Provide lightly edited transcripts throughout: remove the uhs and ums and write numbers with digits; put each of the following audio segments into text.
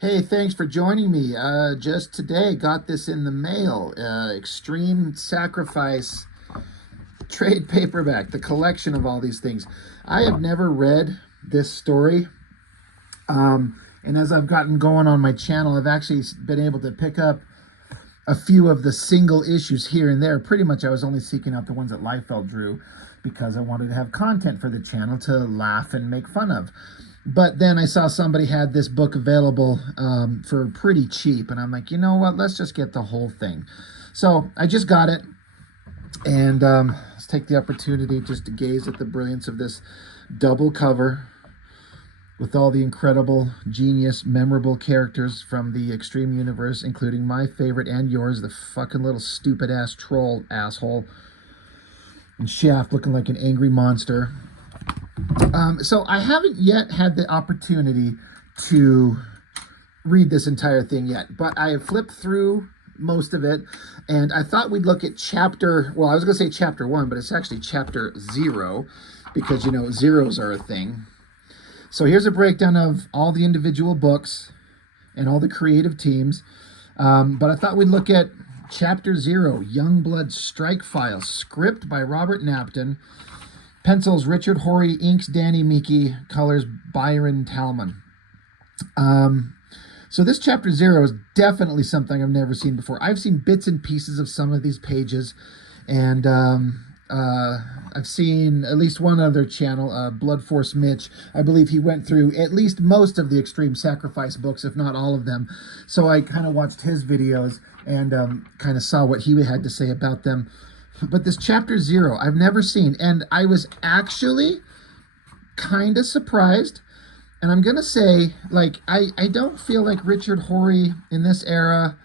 Hey, thanks for joining me. Just today got this in the mail. Extreme Sacrifice trade paperback, the collection of all these things. I have never read this story. And as I've gotten going on my channel, I've actually been able to pick up a few of the single issues here and there. Pretty much I was only seeking out the ones that Liefeld drew because I wanted to have content for the channel to laugh and make fun of. But then I saw somebody had this book available for pretty cheap, and I'm like, you know what, let's just get the whole thing. So I just got it, and let's take the opportunity just to gaze at the brilliance of this double cover with all the incredible, genius, memorable characters from the Extreme Universe, including my favorite and yours, the fucking little stupid-ass troll asshole, and Shaft looking like an angry monster. So I haven't yet had the opportunity to read this entire thing yet, but I have flipped through most of it, and I thought we'd look at chapter, well, I was going to say chapter 1, but it's actually chapter 0, because, you know, zeros are a thing. So here's a breakdown of all the individual books and all the creative teams, but I thought we'd look at chapter 0, Youngblood Strike File, script by Robert Napton, pencils Richard Horry, inks Danny Miki, colors Byron Talman. So this chapter 0 is definitely something I've never seen before. I've seen bits and pieces of some of these pages, and I've seen at least one other channel, Blood Force Mitch. I believe he went through at least most of the Extreme Sacrifice books, if not all of them. So I kind of watched his videos and kind of saw what he had to say about them. But this chapter 0, I've never seen, and I was actually kind of surprised. And I'm going to say, like, I don't feel like Richard Horry in this era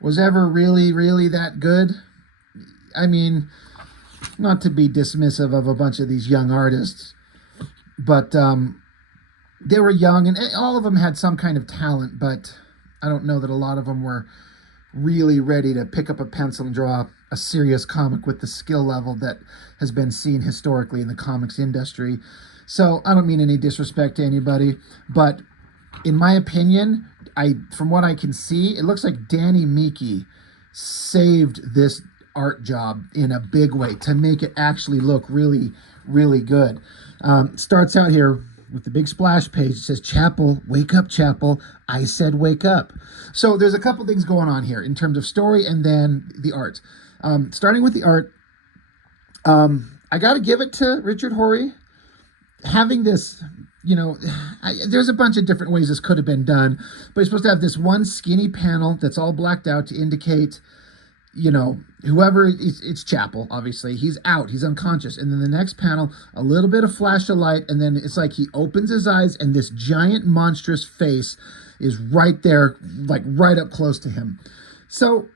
was ever really that good. I mean, not to be dismissive of a bunch of these young artists, but they were young, and all of them had some kind of talent, but I don't know that a lot of them were really ready to pick up a pencil and draw a serious comic with the skill level that has been seen historically in the comics industry. So I don't mean any disrespect to anybody, but in my opinion, from what I can see, it looks like Danny Miki saved this art job in a big way to make it actually look really good. Starts out here with the big splash page. It says, "Chapel, wake up, Chapel. I said wake up." So there's a couple things going on here in terms of story and then the art. Starting with the art, I got to give it to Richard Horry. Having this, you know, there's a bunch of different ways this could have been done, but you're supposed to have this one skinny panel that's all blacked out to indicate, you know, whoever, it's Chapel, obviously. He's out, he's unconscious. And then the next panel, a little bit of flash of light, and then it's like he opens his eyes, and this giant monstrous face is right there, like right up close to him. So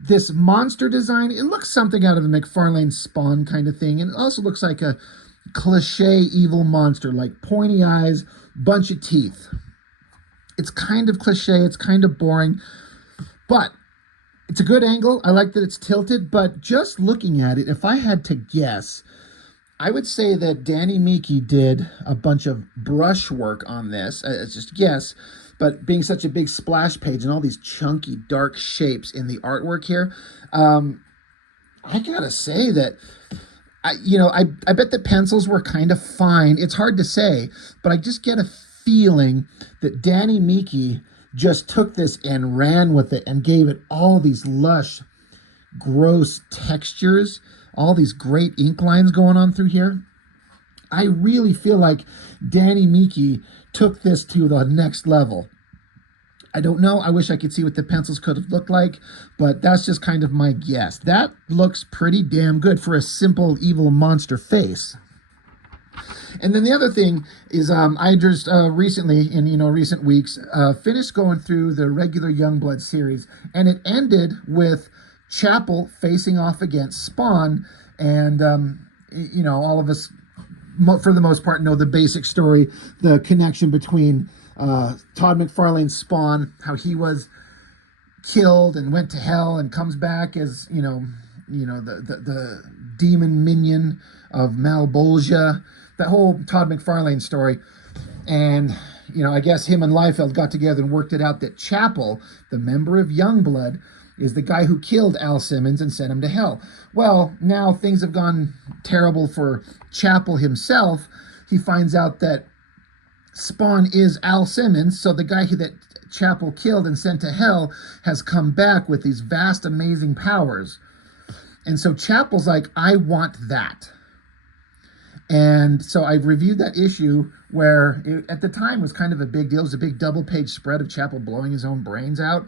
this monster design, it looks something out of a McFarlane Spawn kind of thing, and it also looks like a cliche evil monster, like pointy eyes, bunch of teeth. It's kind of cliche, it's kind of boring, but it's a good angle. I like that it's tilted, but just looking at it, if I had to guess, I would say that Danny Miki did a bunch of brush work on this. It's just a guess, but being such a big splash page and all these chunky dark shapes in the artwork here, I gotta say that I bet the pencils were kind of fine. It's hard to say, but I just get a feeling that Danny Miki just took this and ran with it and gave it all these lush, gross textures, all these great ink lines going on through here. I really feel like Danny Miki took this to the next level. I don't know. I wish I could see what the pencils could have looked like, but that's just kind of my guess. That looks pretty damn good for a simple evil monster face. And then the other thing is I just recently, in recent weeks, finished going through the regular Youngblood series, and it ended with Chapel facing off against Spawn, and all of us, for the most part, know the basic story, the connection between Todd McFarlane's Spawn, how he was killed and went to hell and comes back as the demon minion of Malbolgia, that whole Todd McFarlane story. And I guess him and Liefeld got together and worked it out that Chapel, the member of Youngblood, is the guy who killed Al Simmons and sent him to hell. Well, now things have gone terrible for Chapel himself. He finds out that Spawn is Al Simmons, so the guy that Chapel killed and sent to hell has come back with these vast, amazing powers. And so Chapel's like, I want that. And so I reviewed that issue where it, at the time, was kind of a big deal. It was a big double-page spread of Chapel blowing his own brains out,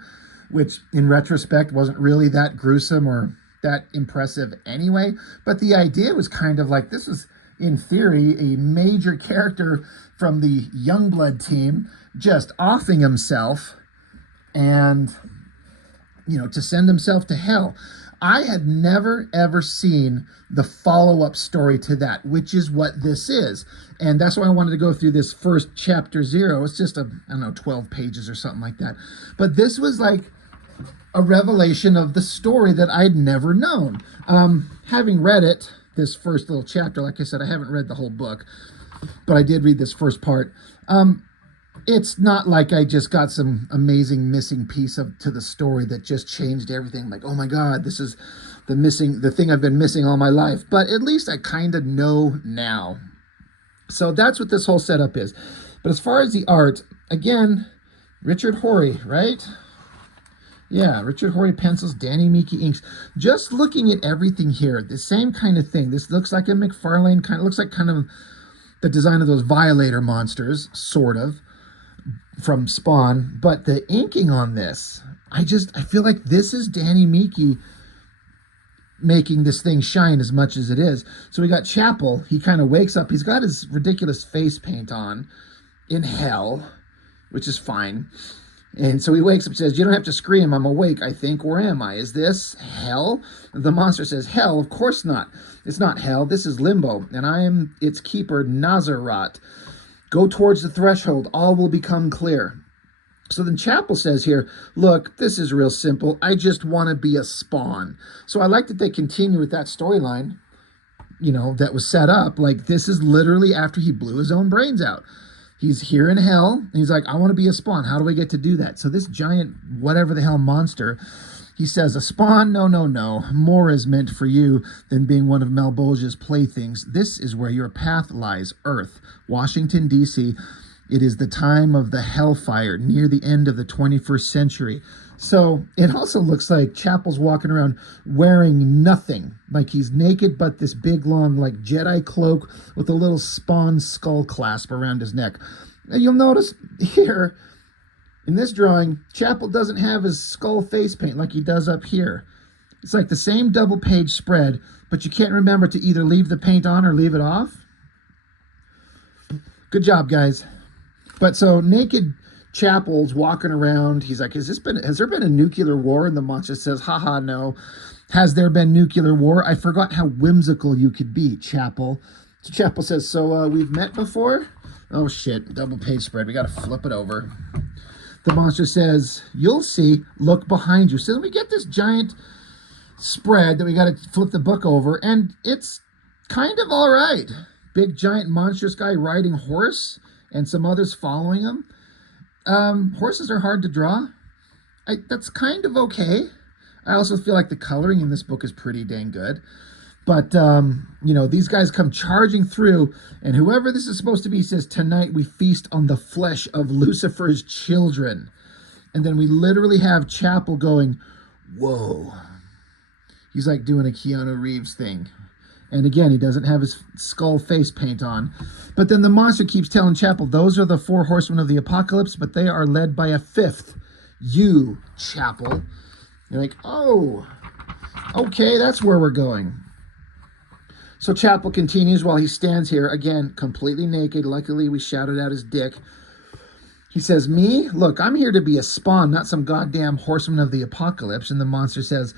which in retrospect wasn't really that gruesome or that impressive anyway. But the idea was kind of like, this was, in theory, a major character from the Youngblood team just offing himself and, to send himself to hell. I had never, ever seen the follow-up story to that, which is what this is. And that's why I wanted to go through this first chapter 0. It's just 12 pages or something like that. But this was like a revelation of the story that I'd never known. Having read it, this first little chapter, like I said, I haven't read the whole book, but I did read this first part. It's not like I just got some amazing missing piece to the story that just changed everything. Like, oh my God, this is the thing I've been missing all my life. But at least I kind of know now. So that's what this whole setup is. But as far as the art, again, Richard Horry, right? Yeah, Richard Horry pencils, Danny Miki inks. Just looking at everything here, the same kind of thing. This looks like a McFarlane kind of, looks like kind of the design of those Violator monsters, sort of, from Spawn. But the inking on this, I feel like this is Danny Miki making this thing shine as much as it is. So we got Chapel. He kind of wakes up. He's got his ridiculous face paint on in hell, which is fine. And so he wakes up and says, you don't have to scream. I'm awake, I think. Or am I? Is this hell? The monster says, hell? Of course not. It's not hell. This is limbo. And I am its keeper, Nazarot. Go towards the threshold. All will become clear. So then Chapel says here, look, this is real simple. I just want to be a Spawn. So I like that they continue with that storyline, that was set up. Like, this is literally after he blew his own brains out. He's here in hell, and he's like, I want to be a Spawn. How do I get to do that? So this giant whatever the hell monster, he says, a Spawn? No, no, no. More is meant for you than being one of Malbolgia's playthings. This is where your path lies, Earth, Washington, D.C. It is the time of the hellfire, near the end of the 21st century. So it also looks like Chapel's walking around wearing nothing. Like he's naked, but this big, long, like Jedi cloak with a little Spawn skull clasp around his neck. And you'll notice here, in this drawing, Chapel doesn't have his skull face paint like he does up here. It's like the same double page spread, but you can't remember to either leave the paint on or leave it off. Good job, guys. But so naked Chapel's walking around. He's like, has there been a nuclear war? And the monster says, haha, no. Has there been nuclear war? I forgot how whimsical you could be, Chapel. So Chapel says, so we've met before? Oh shit, double page spread. We got to flip it over. The monster says, you'll see. Look behind you. So then we get this giant spread that we got to flip the book over, and it's kind of all right. Big, giant, monstrous guy riding horse and some others following him. Horses are hard to draw. That's kind of okay. I also feel like the coloring in this book is pretty dang good. But, these guys come charging through, and whoever this is supposed to be says, tonight we feast on the flesh of Lucifer's children. And then we literally have Chapel going, whoa. He's like doing a Keanu Reeves thing. And again, he doesn't have his skull face paint on. But then the monster keeps telling Chapel, those are the 4 horsemen of the apocalypse, but they are led by a 5th. You, Chapel. You're like, oh, okay, that's where we're going. So Chapel continues while he stands here, again, completely naked. Luckily, we shouted out his dick. He says, me? Look, I'm here to be a Spawn, not some goddamn horseman of the apocalypse. And the monster says,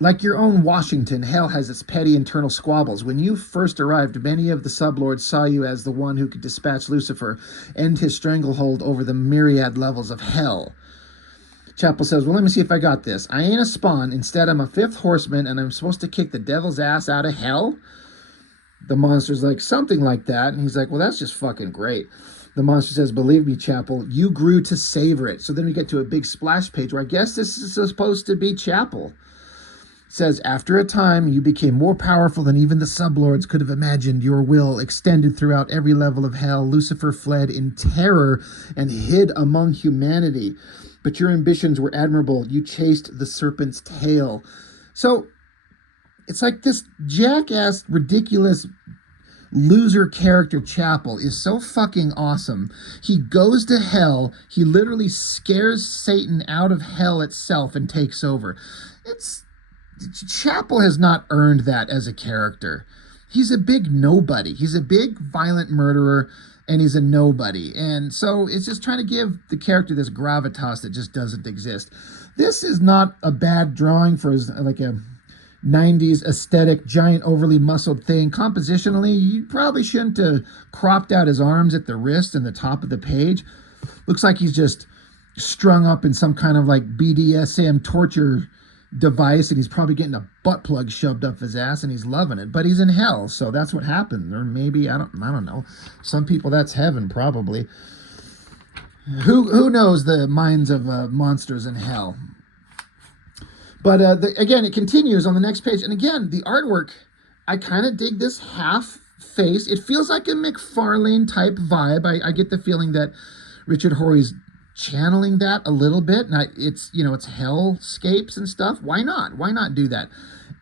like your own Washington, hell has its petty internal squabbles. When you first arrived, many of the sublords saw you as the one who could dispatch Lucifer, end his stranglehold over the myriad levels of hell. Chapel says, well, let me see if I got this. I ain't a Spawn. Instead, I'm a 5th horseman, and I'm supposed to kick the devil's ass out of hell? The monster's like, something like that. And he's like, well, that's just fucking great. The monster says, believe me, Chapel, you grew to savor it. So then we get to a big splash page where I guess this is supposed to be Chapel. It says, after a time, you became more powerful than even the sublords could have imagined. Your will extended throughout every level of hell. Lucifer fled in terror and hid among humanity. But your ambitions were admirable. You chased the serpent's tail. So it's like this jackass, ridiculous loser character Chapel is so fucking awesome. He goes to hell. He literally scares Satan out of hell itself and takes over. Chapel has not earned that as a character. He's a big nobody. He's a big violent murderer, and he's a nobody. And so it's just trying to give the character this gravitas that just doesn't exist. This is not a bad drawing for like a 90s aesthetic, giant, overly muscled thing. Compositionally, you probably shouldn't have cropped out his arms at the wrist and the top of the page. Looks like he's just strung up in some kind of like BDSM torture device, and he's probably getting a butt plug shoved up his ass, and he's loving it. But he's in hell, so that's what happened. Or maybe I don't know. Some people that's heaven, probably. Who knows the minds of monsters in hell? But again, it continues on the next page. And again, the artwork, I kind of dig this half face. It feels like a McFarlane type vibe. I get the feeling that Richard Horry's channeling that a little bit. And it's hellscapes and stuff. Why not? Why not do that?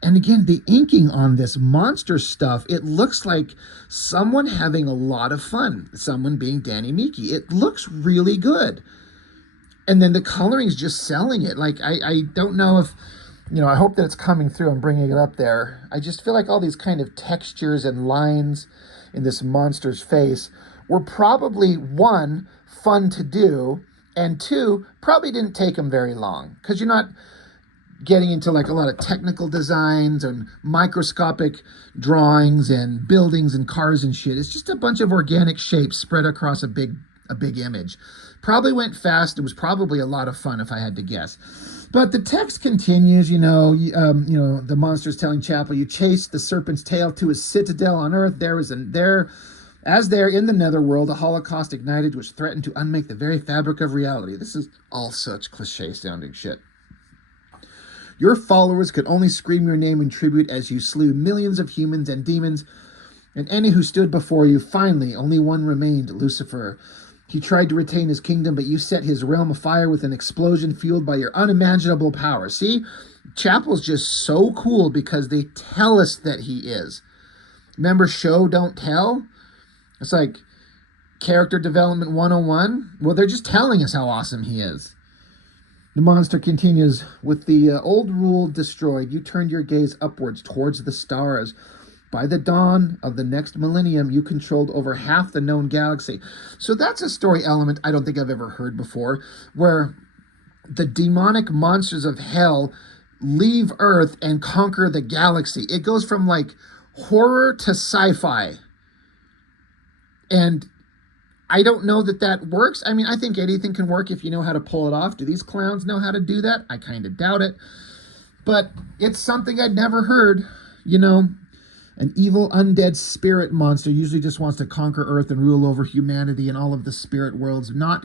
And again, the inking on this monster stuff, it looks like someone having a lot of fun. Someone being Danny Miki. It looks really good. And then the coloring's just selling it. Like, I don't know if, I hope that it's coming through and bringing it up there. I just feel like all these kind of textures and lines in this monster's face were probably, one, fun to do, and two, probably didn't take them very long. Because you're not getting into like a lot of technical designs and microscopic drawings and buildings and cars and shit. It's just a bunch of organic shapes spread across a big image. Probably went fast. It was probably a lot of fun if I had to guess. But the text continues, the monster's telling Chapel, you chased the serpent's tail to his citadel on earth. As there in the netherworld, a holocaust ignited which threatened to unmake the very fabric of reality. This is all such cliche sounding shit. Your followers could only scream your name in tribute as you slew millions of humans and demons, and any who stood before you. Finally, only one remained, Lucifer. He tried to retain his kingdom, but you set his realm afire with an explosion fueled by your unimaginable power. See, Chapel's just so cool because they tell us that he is. Remember Show, Don't Tell? It's like character development 101. Well, they're just telling us how awesome he is. The monster continues, with the old rule destroyed, you turned your gaze upwards towards the stars. By the dawn of the next millennium, you controlled over half the known galaxy. So that's a story element I don't think I've ever heard before, where the demonic monsters of hell leave Earth and conquer the galaxy. It goes from like horror to sci-fi. And I don't know that works. I mean, I think anything can work if you know how to pull it off. Do these clowns know how to do that? I kind of doubt it. But it's something I'd never heard, An evil undead spirit monster usually just wants to conquer Earth and rule over humanity and all of the spirit worlds, not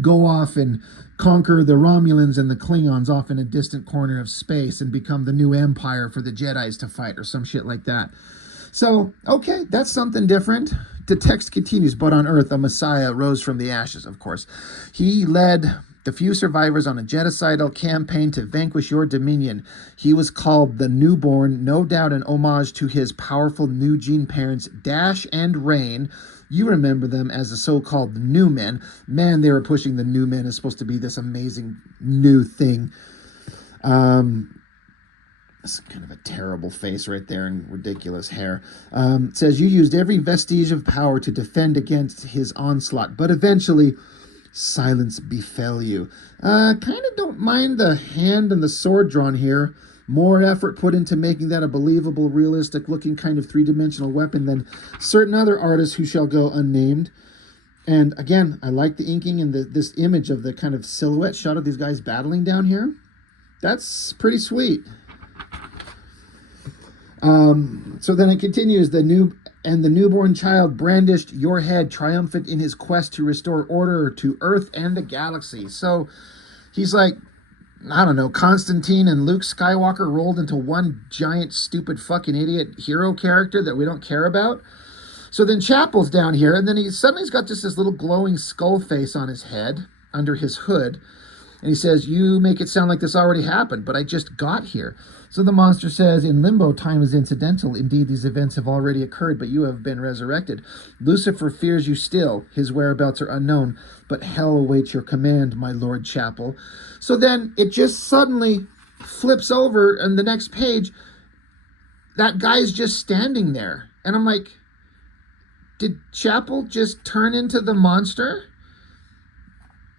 go off and conquer the Romulans and the Klingons off in a distant corner of space and become the new empire for the Jedis to fight or some shit like that. So, okay, that's something different. The text continues, but on Earth, a Messiah rose from the ashes, of course. He led the few survivors on a genocidal campaign to vanquish your dominion. He was called the Newborn, no doubt an homage to his powerful new gene parents, Dash and Rain. You remember them as the so-called New Men. Man, they were pushing the New Men as supposed to be this amazing new thing. It's kind of a terrible face right there and ridiculous hair. It says, you used every vestige of power to defend against his onslaught, but eventually silence befell you. Kind of don't mind the hand and the sword drawn here. More effort put into making that a believable, realistic-looking kind of three-dimensional weapon than certain other artists who shall go unnamed. And again, I like the inking and this image of the kind of silhouette shot of these guys battling down here. That's pretty sweet. So then it continues, the new And the newborn child brandished your head, triumphant in his quest to restore order to Earth and the galaxy. So he's like, I don't know, Constantine and Luke Skywalker rolled into one giant, stupid, fucking idiot hero character that we don't care about. So then Chapel's down here, and then he's got just this little glowing skull face on his head, under his hood. And he says, you make it sound like this already happened, but I just got here. So the monster says, in limbo, time is incidental. Indeed, these events have already occurred, but you have been resurrected. Lucifer fears you still. His whereabouts are unknown, but hell awaits your command, my Lord Chapel. So then it just suddenly flips over, and the next page, that guy's just standing there. And I'm like, did Chapel just turn into the monster?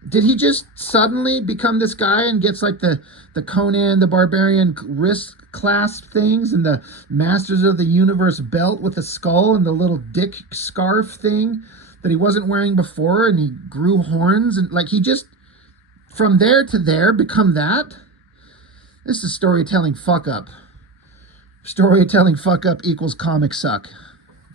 Did he just suddenly become this guy and gets like the Conan the Barbarian wrist clasp things and the Masters of the Universe belt with a skull and the little dick scarf thing that he wasn't wearing before, and he grew horns, and like he just from there to there become that? This is storytelling fuck up. Storytelling fuck up equals comic suck.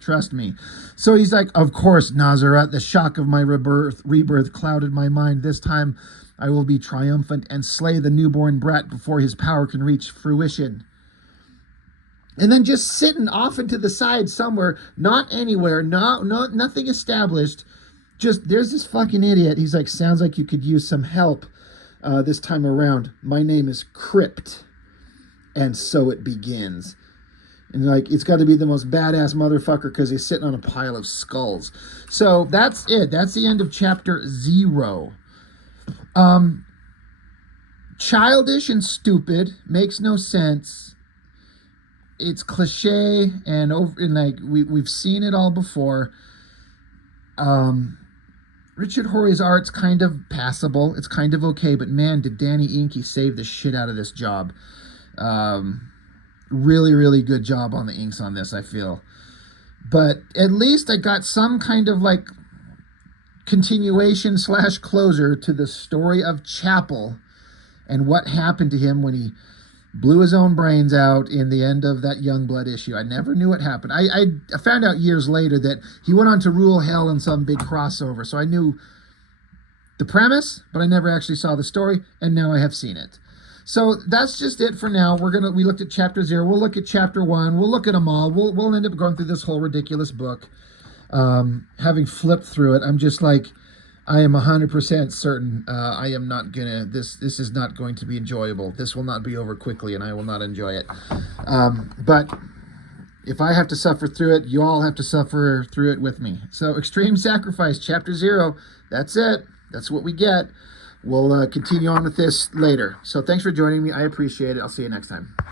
Trust me. So he's like, of course, Nazareth, the shock of my rebirth clouded my mind. This time I will be triumphant and slay the newborn brat before his power can reach fruition. And then just sitting off into the side somewhere, not anywhere, nothing established. Just, there's this fucking idiot. He's like, sounds like you could use some help this time around. My name is Crypt. And so it begins. And like, it's got to be the most badass motherfucker because he's sitting on a pile of skulls. So that's it. That's the end of chapter 0. Childish and stupid. Makes no sense. It's cliche and over. And like we've seen it all before. Richard Horry's art's kind of passable. It's kind of okay. But man, did Danny Inky save the shit out of this job. Really, really good job on the inks on this, I feel. But at least I got some kind of like continuation / closure to the story of Chapel and what happened to him when he blew his own brains out in the end of that Youngblood issue. I never knew what happened. I found out years later that he went on to rule hell in some big crossover. So I knew the premise, but I never actually saw the story, and now I have seen it. So that's just it for now. We looked at chapter 0. We'll look at chapter 1. We'll look at them all. We'll end up going through this whole ridiculous book. Having flipped through it, I'm just like, I am 100% certain I am not gonna. This is not going to be enjoyable. This will not be over quickly, and I will not enjoy it. But if I have to suffer through it, you all have to suffer through it with me. So, Extreme Sacrifice, chapter 0. That's it. That's what we get. We'll continue on with this later. So thanks for joining me. I appreciate it. I'll see you next time.